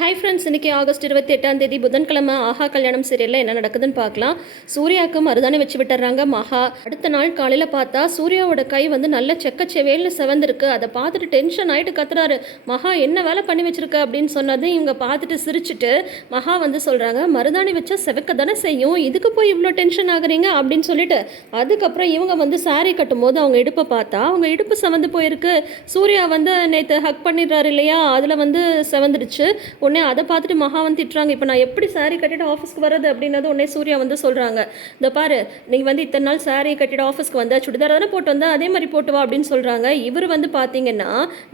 Hi friends இன்னைக்கு August இருபத்தி எட்டாம் தேதி புதன்கிழமை ஆஹா கல்யாணம் சீரியலில் என்ன நடக்குதுன்னு பார்க்கலாம். சூர்யாவுக்கு மருதாணி வச்சு விட்டுறாங்க மகா. அடுத்த நாள் காலையில் பார்த்தா சூர்யாவோட கை வந்து நல்ல செக்கச்செவேல்னு செவந்திருக்கு. அதை பார்த்துட்டு டென்ஷன் ஆகிட்டு கத்துறாரு. மகா என்ன வேலை பண்ணி வச்சிருக்க அப்படின்னு சொன்னது இவங்க பார்த்துட்டு சிரிச்சிட்டு மகா வந்து சொல்கிறாங்க மருதாணி வச்சா செவக்க தானே செய்யும்? இதுக்கு போய் இவ்வளோ டென்ஷன் ஆகுறீங்க? அப்படின்னு சொல்லிட்டு அதுக்கப்புறம் இவங்க வந்து சாரீ கட்டும்போது அவங்க இடுப்பை பார்த்தா அவங்க இடுப்பு செவந்து போயிருக்கு. சூர்யா வந்து நேற்று ஹக் பண்ணிடுறாரு இல்லையா? அதில் வந்து செவந்துடுச்சு. உடனே அதை பார்த்துட்டு மகா வந்து திட்டுறாங்க. இப்போ நான் எப்படி saree கட்டிட்டு ஆஃபீஸ்க்கு வர்றது அப்படின்னது உடனே சூர்யா வந்து சொல்கிறாங்க இந்த பாரு நீங்கள் வந்து இத்தனை நாள் saree கட்டிட்டு ஆஃபீஸ்க்கு வந்த சுடிதார் தானே போட்டு வந்தால் அதே மாதிரி போட்டு வா அப்படின்னு சொல்கிறாங்க இவர் வந்து பார்த்தீங்கன்னா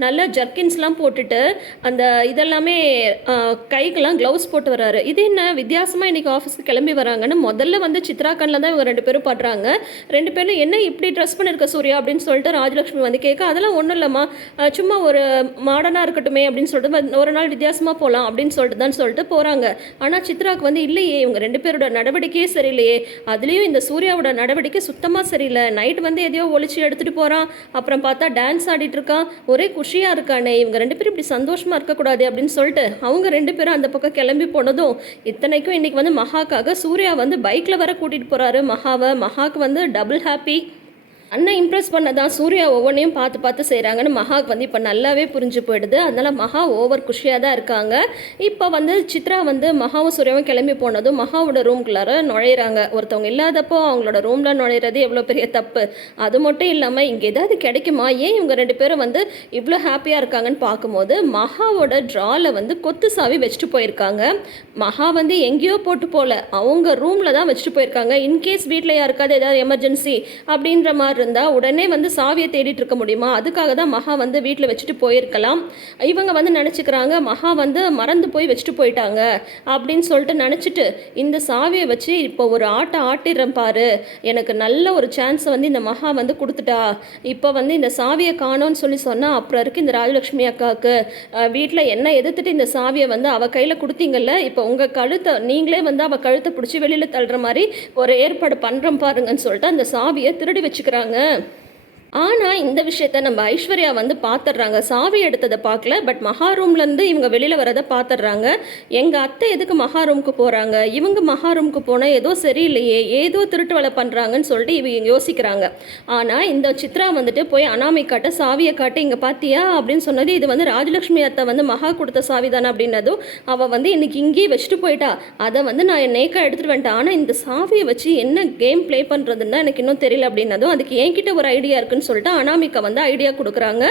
நல்ல ஜர்க்கின்ஸ்லாம் போட்டுட்டு அந்த இதெல்லாமே கைக்கெலாம் கைக்கெல்லாம் க்ளவுஸ் போட்டு வராரு இது என்ன வித்தியாசமாக இன்றைக்கி ஆஃபீஸ்க்கு கிளம்பி வராங்கன்னு முதல்ல வந்து சித்ரா கண்ணில் தான் இவங்க ரெண்டு பேரும் படுறாங்க. ரெண்டு பேரும் என்ன இப்படி ட்ரெஸ் பண்ணிருக்க சூர்யா? அப்படின்னு சொல்லிட்டு ராஜலக்ஷ்மி வந்து கேட்க அதெல்லாம் ஒன்றும் இல்லைம்மா. சும்மா ஒரு மாடர்னாக இருக்கட்டுமே அப்படின்னு சொல்லிட்டு ஒரு நாள் வித்தியாசமாக போகலாம் அப்படின்னு சொல்லிட்டு தான் சொல்லிட்டு போகிறாங்க ஆனால் சித்ராவுக்கு வந்து இல்லையே இவங்க ரெண்டு பேரோட நடவடிக்கையே சரியில்லையே. அதுலேயும் இந்த சூர்யாவோட நடவடிக்கை சுத்தமாக சரியில்லை. நைட் வந்து எதையோ ஒழிச்சு எடுத்துகிட்டு போகிறான் அப்புறம் பார்த்தா டான்ஸ் ஆடிட்டு இருக்கான். ஒரே குஷியாக இருக்கானே. இவங்க ரெண்டு பேரும் இப்படி சந்தோஷமாக இருக்கக்கூடாது அப்படின்னு சொல்லிட்டு அவங்க ரெண்டு பேரும் அந்த பக்கம் கிளம்பி போனதும் இத்தனைக்கும் இன்றைக்கி வந்து மகாக்காக சூர்யா வந்து பைக்கில் வர கூட்டிகிட்டு போகிறாரு மகாவை மகாக்கு வந்து டபுள் ஹாப்பி அண்ணன் இம்ப்ரெஸ் பண்ணதான் சூர்யா ஒவ்வொன்றையும் பார்த்து பார்த்து செய்கிறாங்கன்னு மகாவுக்கு வந்து இப்போ நல்லாவே புரிஞ்சு போயிடுது. அதனால் மகா ஓவர் குஷியாக தான் இருக்காங்க. இப்போ வந்து சித்ரா வந்து மகாவும் சூர்யாவும் கிளம்பி போனதும் மகாவோட ரூம்குள்ளார நுழையிறாங்க. ஒருத்தவங்க இல்லாதப்போ அவங்களோட ரூமில் நுழையிறது எவ்வளோ பெரிய தப்பு? அது மட்டும் இல்லாமல் இங்கே ஏதாவது கிடைக்குமா? ஏன் இவங்க ரெண்டு பேரும் வந்து இவ்வளோ ஹாப்பியாக இருக்காங்கன்னு பார்க்கும்போது மகாவோட ட்ராவில் வந்து கொத்து சாவி வச்சுட்டு போயிருக்காங்க. மகா வந்து எங்கேயோ போட்டு போகல அவங்க ரூமில் தான் வச்சுட்டு போயிருக்காங்க. இன்கேஸ் வீட்டில் யாருக்காவது ஏதாவது எமர்ஜென்சி அப்படின்ற மாதிரி இருந்தால் உடனே வந்து சாவியை தேடிட்டு இருக்க முடியுமா? அதுக்காக தான் மகா வந்து வீட்டில் வச்சுட்டு போயிருக்கலாம். இவங்க வந்து நினச்சிக்கிறாங்க மகா வந்து மறந்து போய் வச்சுட்டு போயிட்டாங்க. அப்படின்னு சொல்லிட்டு நினச்சிட்டு இந்த சாவியை வச்சு இப்போ ஒரு ஆட்டை ஆட்டிடுறேன் பாரு. எனக்கு நல்ல ஒரு சான்ஸை வந்து இந்த மகா வந்து கொடுத்துட்டா. இப்போ வந்து இந்த சாவியை காணோன்னு சொல்லி சொன்னால் அப்புறம் இருக்கு இந்த ராஜலக்ஷ்மி அக்காவுக்கு. வீட்டில் என்ன எதிர்த்துட்டு இந்த சாவியை வந்து அவள் கையில் கொடுத்தீங்கல்ல? இப்போ உங்கள் கழுத்தை நீங்களே வந்து அவள் கழுத்தை பிடிச்சி வெளியில் தள்ளுற மாதிரி ஒரு ஏற்பாடு பண்ணுறோம் பாருங்கன்னு சொல்லிட்டு அந்த சாவியை திருடி வச்சுக்கிறாங்க. 이거랑은 ஆனால் இந்த விஷயத்த நம்ம ஐஸ்வர்யா வந்து பார்த்துடுறாங்க சாவி எடுத்ததை பார்க்கல பட் மகா ரூம்லேருந்து இவங்க வெளியில் வரதை பார்த்துடுறாங்க எங்கள் அத்தை எதுக்கு மகா ரூமுக்கு போகிறாங்க இவங்க மகா ரூமுக்கு போனால் ஏதோ சரியில்லையே ஏதோ திருட்டு வேலை பண்ணுறாங்கன்னு சொல்லிட்டு இவங்க யோசிக்கிறாங்க. ஆனால் இந்த சித்ரா வந்துட்டு போய் அனாமிக்காட்ட சாவியை காட்டு இங்கே பார்த்தியா அப்படின்னு சொன்னது இது வந்து ராஜலக்ஷ்மி அத்தை வந்து மகா கொடுத்த சாவி தானே அப்படின்னதும் அவள் வந்து இன்னைக்கு இங்கேயே வச்சுட்டு போயிட்டா. அதை வந்து நான் என் நேக்கா எடுத்துகிட்டு வந்துட்டேன் ஆனால் இந்த சாவியை வச்சு என்ன கேம் ப்ளே பண்ணுறதுன்னா எனக்கு இன்னும் தெரியல அப்படின்னதும் அதுக்கு என்கிட்ட ஒரு ஐடியா இருக்குன்னு சொல்லிட்டு அனாமிகா வந்து ஐடியா கொடுக்குறாங்க.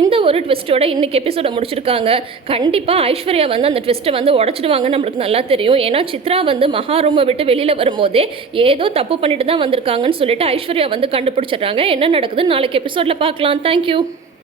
இந்த ஒரு ட்விஸ்ட்டோட இன்னைக்கு எபிசோட முடிச்சிருக்காங்க. கண்டிப்பாக ஐஸ்வர்யா வந்து அந்த ட்விஸ்ட்டை வந்து உடச்சிடுவாங்க நம்மளுக்கு நல்லா தெரியும். ஏன்னா சித்ரா வந்து மகா ரூமை விட்டு வெளியில் வரும்போதே ஏதோ தப்பு பண்ணிட்டு தான் வந்திருக்காங்கன்னு சொல்லிட்டு ஐஸ்வர்யா வந்து கண்டுபிடிச்சிடுறாங்க. என்ன நடக்குதுன்னு நாளைக்கு எபிசோடில் பார்க்கலாம். தேங்க்யூ